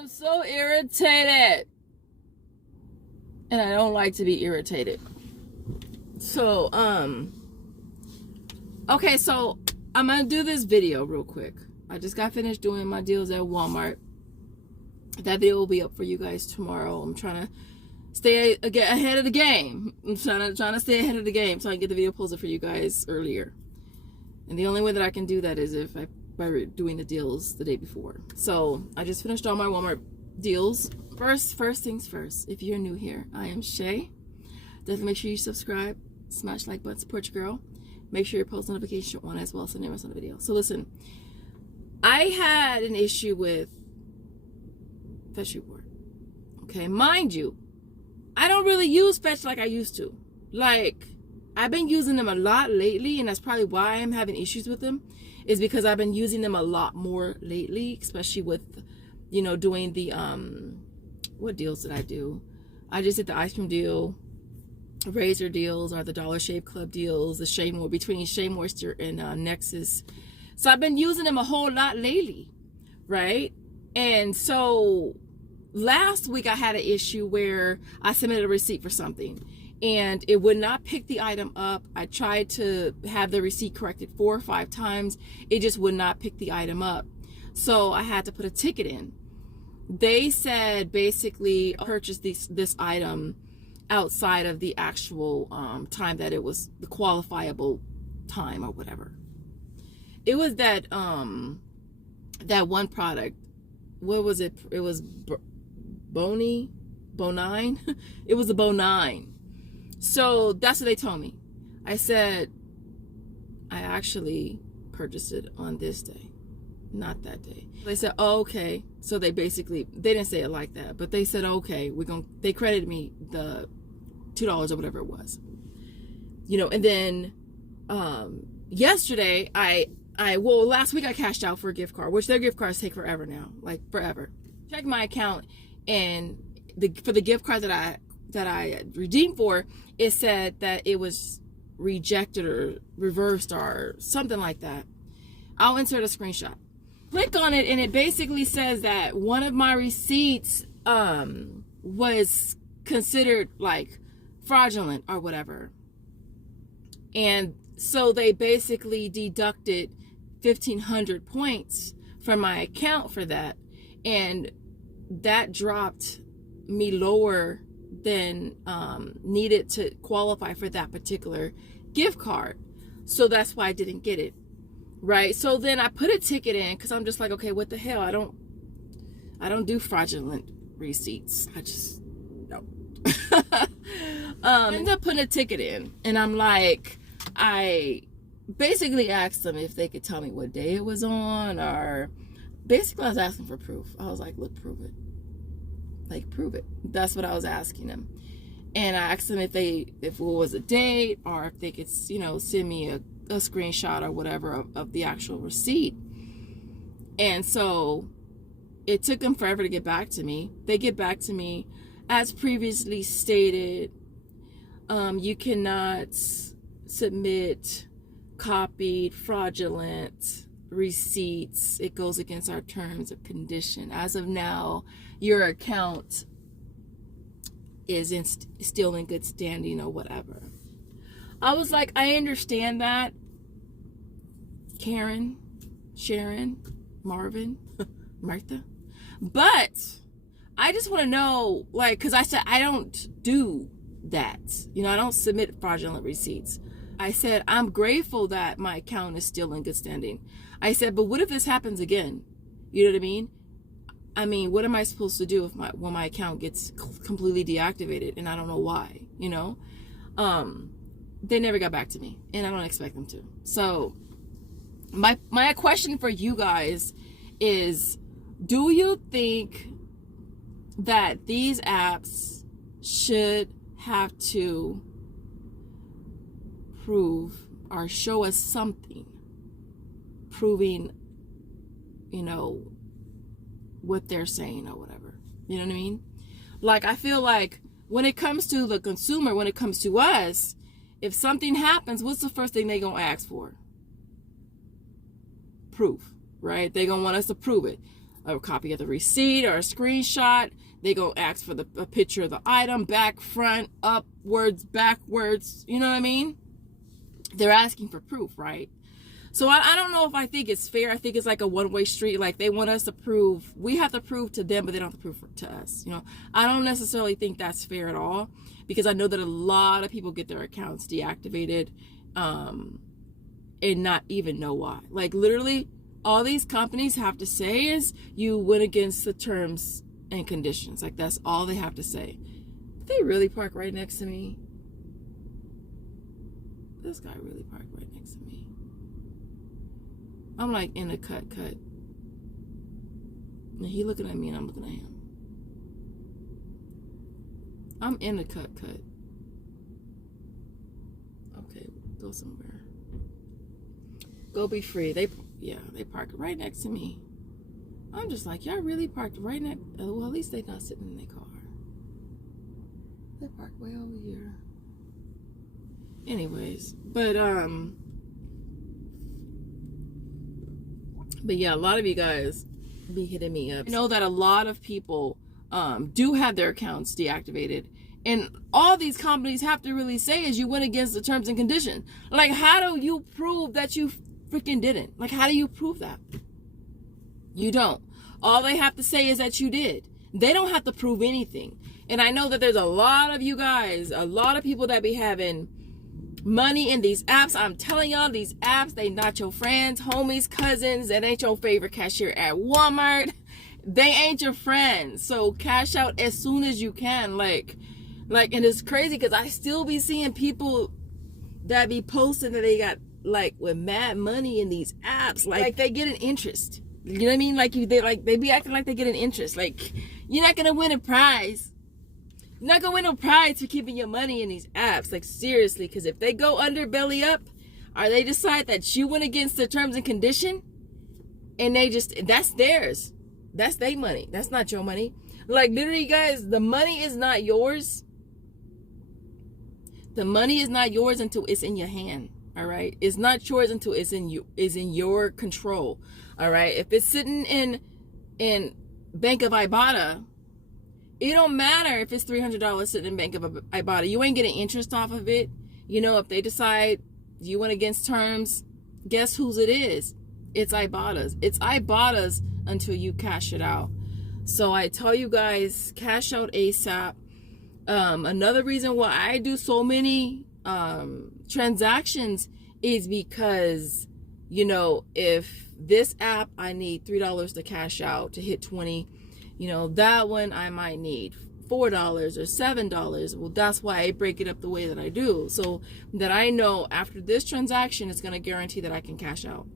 I'm so irritated. And I don't like to be irritated. So, okay, so I'm gonna do this video real quick. I just got finished doing my deals at Walmart. That video will be up for you guys tomorrow. I'm trying to stay ahead of the game. I'm trying to stay ahead of the game so I can get the video posted for you guys earlier. And the only way that I can do that is by doing the deals the day before. So I just finished all my Walmart deals. First things first. If you're new here, I am Shay. Definitely make sure you subscribe, smash like button, support your girl. Make sure your post notifications are on as well, so never miss on the video. So listen, I had an issue with Fetch Reward. Okay, mind you, I don't really use Fetch like I used to. Like, I've been using them a lot lately, and that's probably why I'm having issues with them, is because I've been using them a lot more lately, especially with, you know, doing the, what deals did I do? I just did the ice cream deal, razor deals, or the Dollar Shave Club deals, the Shea Moisture, between Shea Moisture and Nexus. So I've been using them a whole lot lately, right? And so last week I had an issue where I submitted a receipt for something and it would not pick the item up. I tried to have the receipt corrected 4 or 5 times. It just would not pick the item up. So I had to put a ticket in. They said basically purchase this item outside of the actual time that it was the qualifiable time or whatever. It was that one product. What was it? It was Bonine. It was a Bonine. So that's what they told me. I said, I actually purchased it on this day, not that day. They said, oh, okay. So they didn't say it like that, but they said, okay, they credited me the $2 or whatever it was. You know, and then yesterday last week I cashed out for a gift card, which their gift cards take forever now, like forever. Check my account, and for the gift card that I redeemed for, it said that it was rejected or reversed or something like that. I'll insert a screenshot. Click on it, and it basically says that one of my receipts was considered like fraudulent or whatever. And so they basically deducted 1,500 points from my account for that, and that dropped me lower than needed to qualify for that particular gift card. So that's why I didn't get it, right? So then I put a ticket in because I'm just like, okay, what the hell? I don't do fraudulent receipts. I just no. Ended up putting a ticket in, and I'm like, I basically asked them if they could tell me what day it was on, or basically I was asking for proof. I was like, look, prove it. Like, prove it. That's what I was asking them. And I asked them if it was a date, or if they could, you know, send me a screenshot or whatever of the actual receipt. And so it took them forever to get back to me. They get back to me, as previously stated, you cannot submit copied fraudulent receipts. It goes against our terms of condition. As of now, your account is still in good standing or whatever. I was like, I understand that, Karen, Sharon, Marvin, Martha, but I just want to know, like, because I said I don't do that. You know, I don't submit fraudulent receipts. I said, I'm grateful that my account is still in good standing. I said, but what if this happens again? You know what I mean? I mean, what am I supposed to do when my account gets completely deactivated and I don't know why, you know? They never got back to me, and I don't expect them to. So my question for you guys is, do you think that these apps should have to prove or show us something proving, you know, what they're saying or whatever? You know what I mean? Like, I feel like when it comes to the consumer, when it comes to us, if something happens, what's the first thing they gonna ask for? Proof, right? They gonna want us to prove it. a copy of the receipt or a screenshot. They go ask for a picture of the item, back, front, upwards, backwards. You know what I mean? They're asking for proof, right? So I don't know if I think it's fair. I think it's like a one-way street. Like they want us to prove, we have to prove to them, but they don't have to prove to us. You know, I don't necessarily think that's fair at all, because I know that a lot of people get their accounts deactivated and not even know why. Like literally all these companies have to say is you went against the terms and conditions. Like that's all they have to say. They really park right next to me. This guy really parked right next to me. I'm like in a cut. And he looking at me and I'm looking at him. I'm in a cut. Okay, go somewhere. Go be free. They parked right next to me. I'm just like, y'all really parked right next. Well, at least they not sitting in their car. They parked way over here. Anyways, but yeah, a lot of you guys be hitting me up. I know that a lot of people do have their accounts deactivated, and all these companies have to really say is you went against the terms and conditions. Like, how do you prove that you freaking didn't? Like, how do you prove that? You don't. All they have to say is that you did. They don't have to prove anything. And I know that there's a lot of you guys, a lot of people that be having money in these apps. I'm telling y'all, these apps, they not your friends, homies, cousins. That ain't your favorite cashier at Walmart. They ain't your friends. So cash out as soon as you can. Like, and it's crazy because I still be seeing people that be posting that they got like with mad money in these apps. Like they get an interest. You know what I mean? Like they be acting like they get an interest. Like, you're not gonna win a prize. You're not gonna win no prize for keeping your money in these apps. Like, seriously, because if they go under belly up, or they decide that you went against the terms and condition, and that's theirs. That's their money. That's not your money. Like, literally, guys, the money is not yours. The money is not yours until it's in your hand. All right, it's not yours until it's in your control. All right, if it's sitting in Bank of Ibotta, it don't matter if it's $300 sitting in Bank of Ibotta. You ain't getting interest off of it. You know, if they decide you went against terms, guess whose it is? It's Ibotta's. It's Ibotta's until you cash it out. So I tell you guys, cash out ASAP. Another reason why I do so many transactions is because, you know, if this app I need $3 to cash out to hit 20, you know, that one I might need $4 or $7. Well, that's why I break it up the way that I do, so that I know after this transaction it's going to guarantee that I can cash out.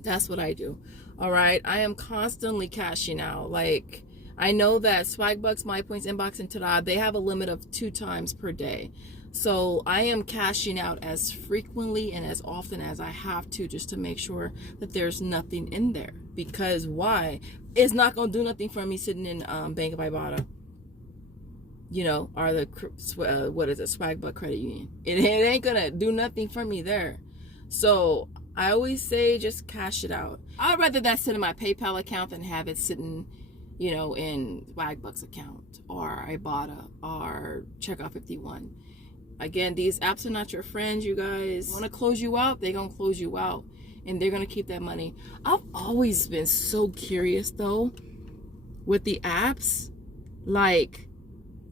That's what I do. All right, I am constantly cashing out. Like, I know that Swagbucks, MyPoints, Inbox, and Tada, they have a limit of 2 times per day. So I am cashing out as frequently and as often as I have to, just to make sure that there's nothing in there. Because why? It's not going to do nothing for me sitting in Bank of Ibotta, you know, or the Swagbuck Credit Union. It ain't going to do nothing for me there. So I always say just cash it out. I'd rather that sit in my PayPal account than have it sitting, you know, in Swagbucks account or Ibotta or Checkout 51. Again, these apps are not your friends, you guys. Want to close you out? They're going to close you out. And they're going to keep that money. I've always been so curious, though, with the apps. Like,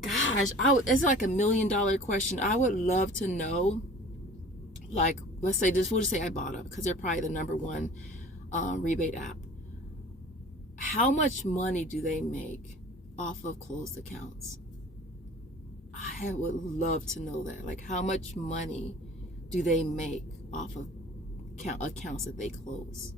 gosh, it's like $1 million question. I would love to know, like, let's say this, we'll just say Ibotta, because they're probably the #1 rebate app. How much money do they make off of closed accounts? I would love to know that. Like, how much money do they make off of accounts that they close?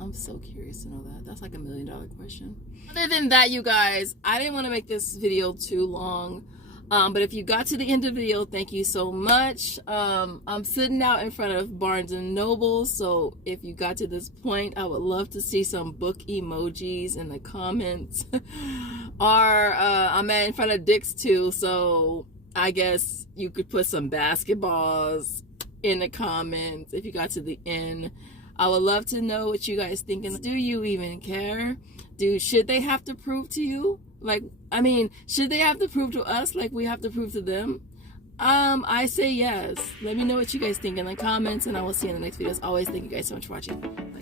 I'm so curious to know that. That's like $1 million question. Other than that, you guys, I didn't want to make this video too long. But if you got to the end of the video, thank you so much. I'm sitting out in front of Barnes & Noble, so if you got to this point, I would love to see some book emojis in the comments. Or I'm in front of Dick's too, so I guess you could put some basketballs in the comments if you got to the end. I would love to know what you guys thinking. Do you even care? Should they have to prove to you? Should they have to prove to us like we have to prove to them? I say yes. Let me know what you guys think in the comments, and I will see you in the next video. As always, thank you guys so much for watching.